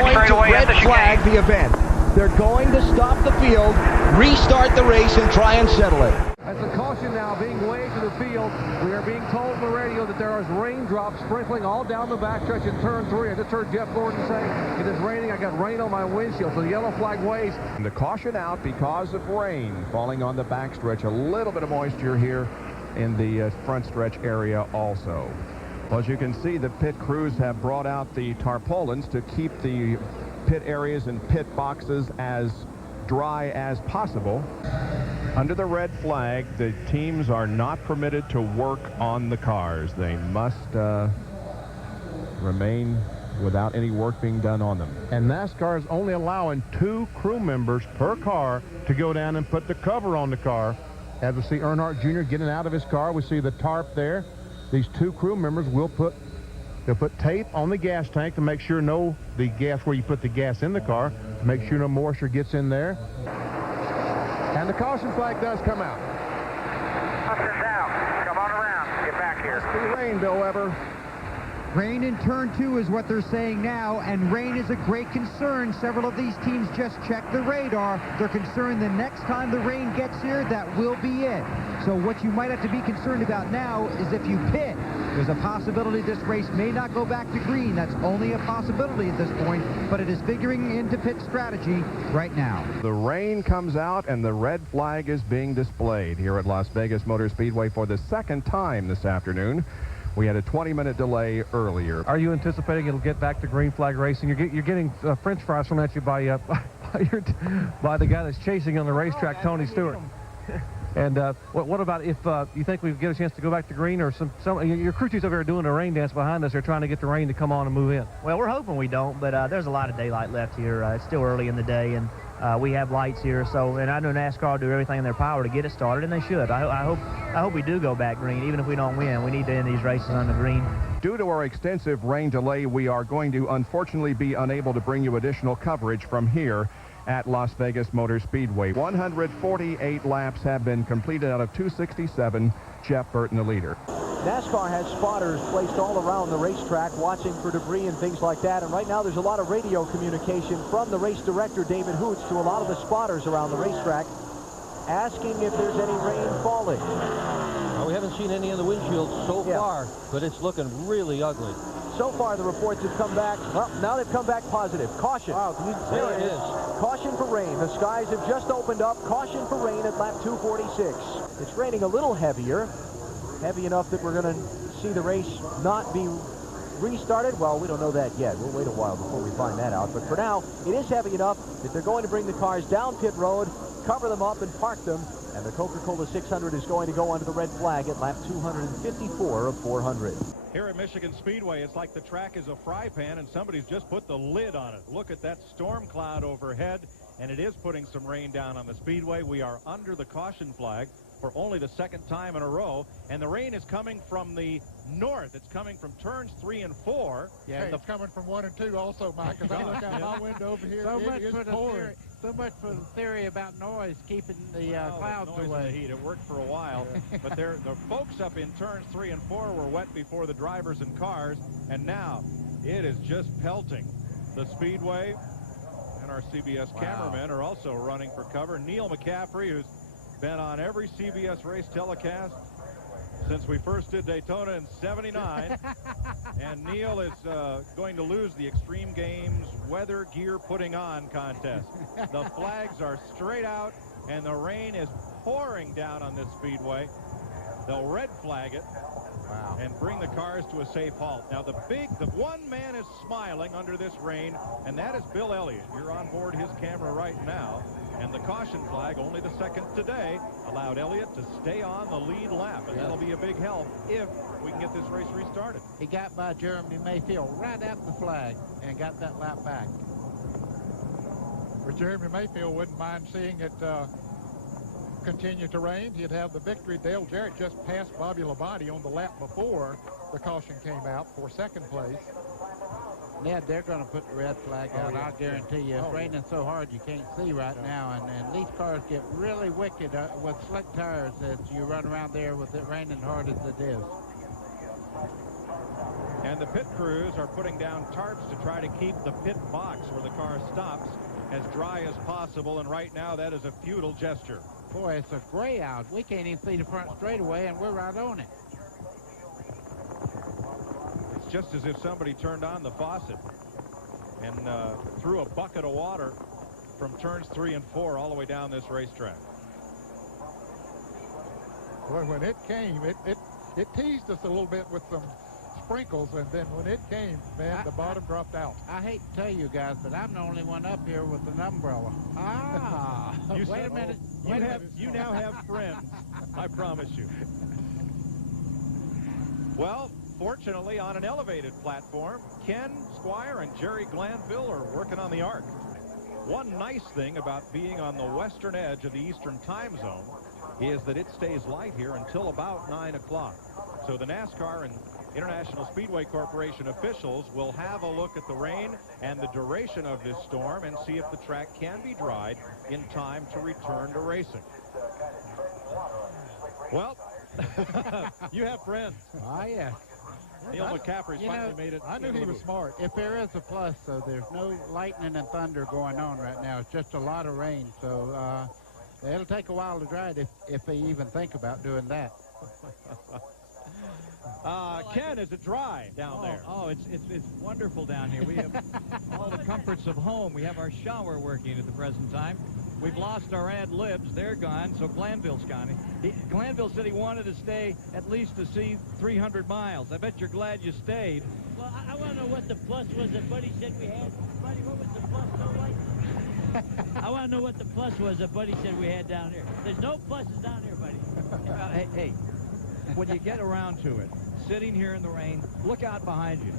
going to red flag the event. They're going to stop the field, restart the race, and try and settle it. As the caution now being waved to the field, we are being told on the radio that there is raindrops sprinkling all down the backstretch in turn 3. I just heard Jeff Gordon say, it is raining, I got rain on my windshield, so the yellow flag waves. And the caution out because of rain falling on the backstretch. A little bit of moisture here in the front stretch area also. Well, as you can see, the pit crews have brought out the tarpaulins to keep the pit areas and pit boxes as dry as possible. Under the red flag, the teams are not permitted to work on the cars. They must remain without any work being done on them. And NASCAR is only allowing 2 crew members per car to go down and put the cover on the car. As we see Earnhardt Jr. getting out of his car, we see the tarp there. These 2 crew members will put tape on the gas tank to make sure the gas where you put the gas in the car, to make sure no moisture gets in there. And the caution flag does come out. Up and down. Come on around. Get back here. Must be rain, Bill Weber. Rain in turn 2 is what they're saying now, and rain is a great concern. Several of these teams just checked the radar. They're concerned the next time the rain gets here, that will be it. So what you might have to be concerned about now is if you pit, there's a possibility this race may not go back to green. That's only a possibility at this point, but it is figuring into pit strategy right now. The rain comes out and the red flag is being displayed here at Las Vegas Motor Speedway for the second time this afternoon. We had a 20-minute delay earlier. Are you anticipating it'll get back to green flag racing? You're getting French fries thrown at you by the guy that's chasing on the racetrack, Tony Stewart. And what about if you think we get a chance to go back to green, or some your crew chiefs over here doing a rain dance behind us? They're trying to get the rain to come on and move in. Well, we're hoping we don't, but there's a lot of daylight left here. It's still early in the day, and we have lights here. So, and I know NASCAR will do everything in their power to get it started, and they should. I hope we do go back green, even if we don't win. We need to end these races on the green. Due to our extensive rain delay, we are going to unfortunately be unable to bring you additional coverage from here at Las Vegas Motor Speedway. 148 laps have been completed out of 267. Jeff Burton, the leader. NASCAR has spotters placed all around the racetrack watching for debris and things like that. And right now there's a lot of radio communication from the race director, David Hoots, to a lot of the spotters around the racetrack, asking if there's any rain falling. Well, we haven't seen any in the windshield so far, but it's looking really ugly. So far, the reports have come back. Well, now they've come back positive. Caution. Wow, there it is. Caution for rain. The skies have just opened up. Caution for rain at lap 246. It's raining a little heavier. Heavy enough that we're going to see the race not be restarted. Well, we don't know that yet. We'll wait a while before we find that out. But for now, it is heavy enough that they're going to bring the cars down pit road, cover them up, and park them. And the Coca-Cola 600 is going to go under the red flag at lap 254 of 400. Here at Michigan Speedway, it's like the track is a fry pan and somebody's just put the lid on it. Look at that storm cloud overhead, and it is putting some rain down on the speedway. We are under the caution flag for only the second time in a row, and the rain is coming from the north. It's coming from turns 3 and 4. Yeah, it's coming from 1 and 2 also, Mike, because I look out my window over here, it is pouring. So much for the theory about noise, keeping the clouds noise away. And the heat. It worked for a while, but the folks up in turns 3 and 4 were wet before the drivers and cars, and now it is just pelting. The speedway and our CBS cameramen are also running for cover. Neil McCaffrey, who's been on every CBS race telecast since we first did Daytona in '79. And Neil is going to lose the Extreme Games weather gear putting on contest. The flags are straight out and the rain is pouring down on this speedway. They'll red flag it and bring the cars to a safe halt. Now the one man is smiling under this rain, and that is Bill Elliott. You're on board his camera right now. And the caution flag, only the second today, allowed Elliott to stay on the lead lap. And that'll be a big help if we can get this race restarted. He got by Jeremy Mayfield right after the flag and got that lap back. Well, Jeremy Mayfield wouldn't mind seeing it continue to rain. He'd have the victory. Dale Jarrett just passed Bobby Labonte on the lap before the caution came out for second place. Ned, they're going to put the red flag out. I'll guarantee you. It's raining so hard you can't see right now, and these cars get really wicked with slick tires as you run around there with it raining hard as it is. And the pit crews are putting down tarps to try to keep the pit box where the car stops as dry as possible, and right now that is a futile gesture. Boy, it's a gray out. We can't even see the front straightaway, and we're right on it. It's just as if somebody turned on the faucet and threw a bucket of water from turns 3 and 4 all the way down this racetrack. Boy, when it came, it teased us a little bit with some sprinkles, and then when it came, man, the bottom dropped out. I hate to tell you guys, but I'm the only one up here with an umbrella. Ah! Wait a minute. You now have friends. I promise you. Well, fortunately, on an elevated platform, Ken Squire and Jerry Glanville are working on the arc. One nice thing about being on the western edge of the Eastern time zone is that it stays light here until about 9 o'clock. So the NASCAR and International Speedway Corporation officials will have a look at the rain and the duration of this storm and see if the track can be dried in time to return to racing. Well, you have friends. Oh, yeah. Neil McCaffrey's finally made it. I knew he was smart. If there is a plus, so there's no lightning and thunder going on right now. It's just a lot of rain, so it'll take a while to dry it if they even think about doing that. Ken, is it dry down there? Oh, it's wonderful down here. We have all the comforts of home. We have our shower working at the present time. We've lost our ad libs. They're gone, so Glanville's gone. Glanville said he wanted to stay at least to see 300 miles. I bet you're glad you stayed. Well, I want to know what the plus was that Buddy said we had. Buddy, what was the plus so like? I want to know what the plus was that Buddy said we had down here. There's no pluses down here, Buddy. Hey, when you get around to it, sitting here in the rain, look out behind you.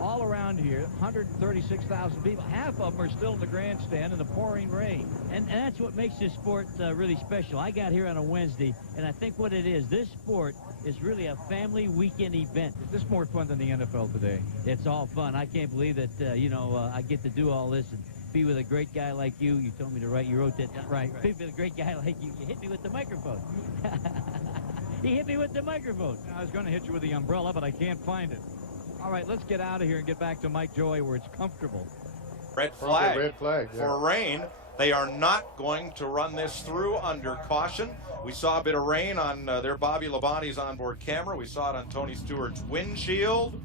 All around here, 136,000 people. Half of them are still in the grandstand in the pouring rain. And that's what makes this sport really special. I got here on a Wednesday, and I think what it is, this sport is really a family weekend event. Is this more fun than the NFL today? It's all fun. I can't believe that, I get to do all this and be with a great guy like you. You told me to write, you wrote that down. Right. Be with a great guy like you. You hit me with the microphone. He hit me with the microphone. I was going to hit you with the umbrella, but I can't find it. All right, let's get out of here and get back to Mike Joy where it's comfortable. Red flag, yeah. For rain. They are not going to run this through under caution. We saw a bit of rain on their Bobby Labonte's onboard camera. We saw it on Tony Stewart's windshield.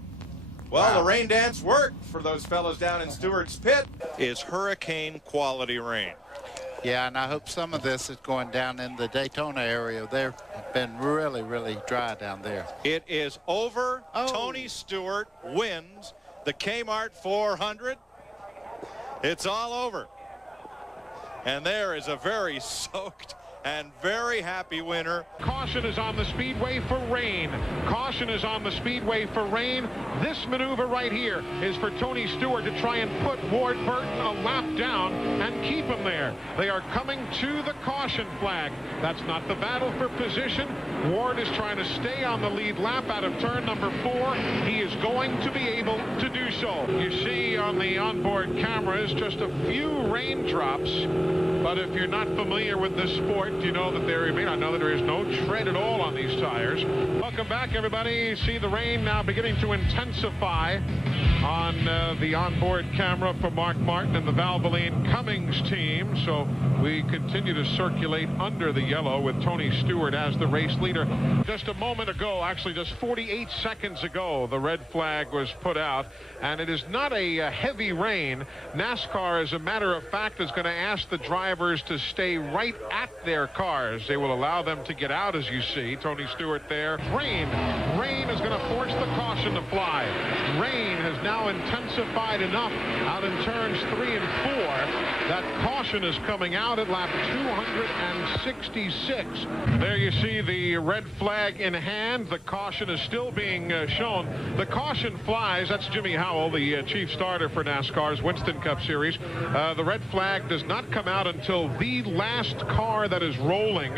Well, the rain dance worked for those fellows down in Stewart's pit. Is hurricane quality rain. Yeah, and I hope some of this is going down in the Daytona area. They've been really, really dry down there. It is over. Tony Stewart wins the Kmart 400. It's all over. And there is a very soaked and very happy winner. Caution is on the speedway for rain. Caution is on the speedway for rain. This maneuver right here is for Tony Stewart to try and put Ward Burton a lap down and keep him there. They are coming to the caution flag. That's not the battle for position. Ward is trying to stay on the lead lap out of turn number 4. He is going to be able to do so. You see on the onboard cameras just a few raindrops, but if you're not familiar with this sport, you know that you may not know that there is no tread at all on these tires. Welcome back, everybody. See the rain now beginning to intensify on the onboard camera for Mark Martin and the Valvoline Cummings team. So we continue to circulate under the yellow with Tony Stewart as the race leader. Just a moment ago, actually just 48 seconds ago, the red flag was put out, and it is not a heavy rain. NASCAR, as a matter of fact, is going to ask the drivers to stay right at their cars. They will allow them to get out, as you see. Tony Stewart there. Rain is going to force the caution to fly. Rain has now intensified enough out in turns 3 and 4 that caution is coming out at lap 266. There you see the red flag in hand. The caution is still being shown. The caution flies. That's Jimmy Howell, the chief starter for NASCAR's Winston Cup Series. The red flag does not come out until the last car that is rolling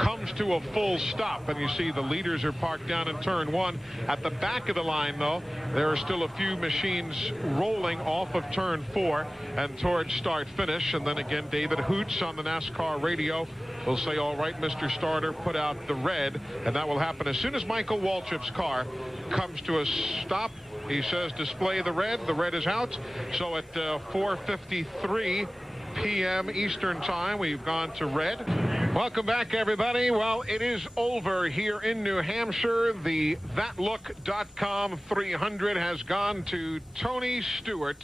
comes to a full stop. And you see the leaders are parked down in turn 1. At the back of the line, though, there are still a few machines rolling off of turn 4 and towards start finish. And then again, David Hoots on the NASCAR radio will say, all right, Mr. Starter, put out the red. And that will happen as soon as Michael Waltrip's car comes to a stop He says display the red. The red is out. So at 4:53 p.m. Eastern time, we've gone to red. Welcome back, everybody. Well, it is over here in New Hampshire. The ThatLook.com 300 has gone to Tony Stewart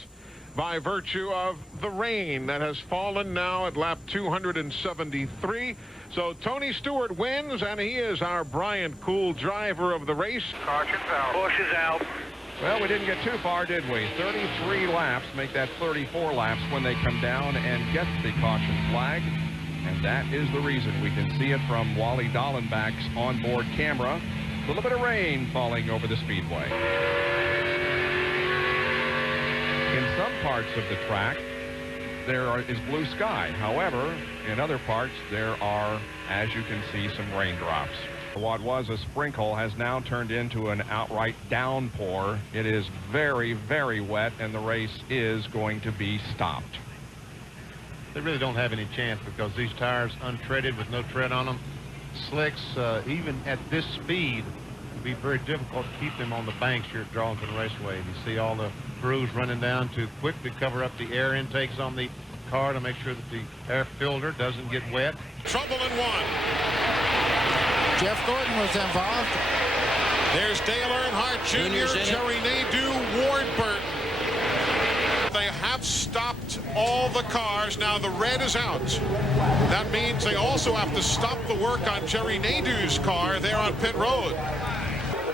by virtue of the rain that has fallen now at lap 273. So Tony Stewart wins, and he is our Brian Cool driver of the race. Caution's out. Push is out. Well, we didn't get too far, did we? 33 laps, make that 34 laps when they come down and get the caution flag. And that is the reason. We can see it from Wally Dallenbach's onboard camera. A little bit of rain falling over the speedway. In some parts of the track, there is blue sky. However, in other parts, there are, as you can see, some raindrops. What was a sprinkle has now turned into an outright downpour. It is very, very wet, and the race is going to be stopped. They really don't have any chance because these tires untreaded with no tread on them. Slicks, even at this speed, it would be very difficult to keep them on the banks here at Darlington Raceway. You see all the crews running down to quickly cover up the air intakes on the car to make sure that the air filter doesn't get wet. Trouble in one. Jeff Gordon was involved. There's Dale Earnhardt Jr., Jerry Nadeau, Ward Burton. They have stopped all the cars. Now the red is out. That means they also have to stop the work on Jerry Nadeau's car there on pit road.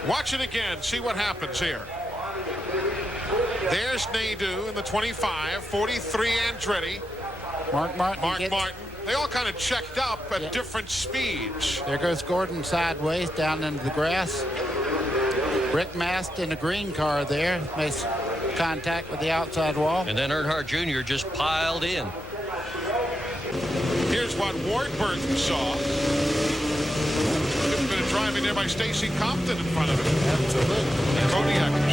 Watch it again. See what happens here. There's Nadeau in the 25, 43 Andretti. Mark Martin. They all kind of checked up at different speeds. There goes Gordon sideways down into the grass. Rick Mast in a green car there makes contact with the outside wall. And then Earnhardt Jr. just piled in. Here's what Ward Burton saw. There's been a driving there by Stacy Compton in front of him. Absolutely. Kodiak